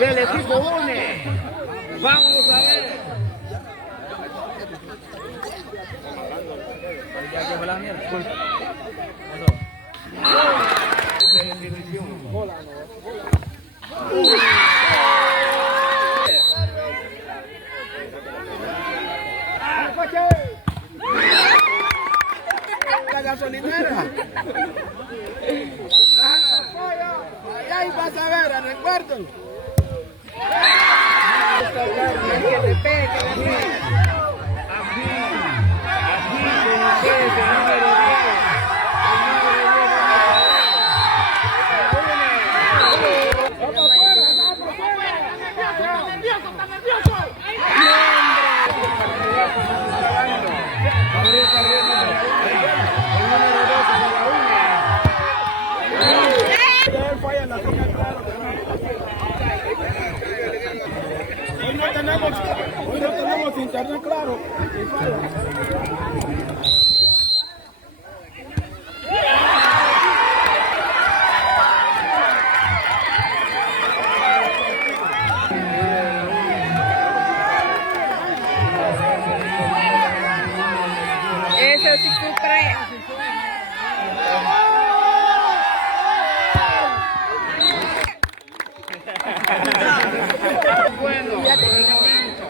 Del equipo UNE. Vamos a ver. La gasolinera. Allá y vas a ver, al recuerdo. Que le pegue, que le pegue. Hoy no tenemos internet claro. Eso sí tú crees. Bueno, por el momento.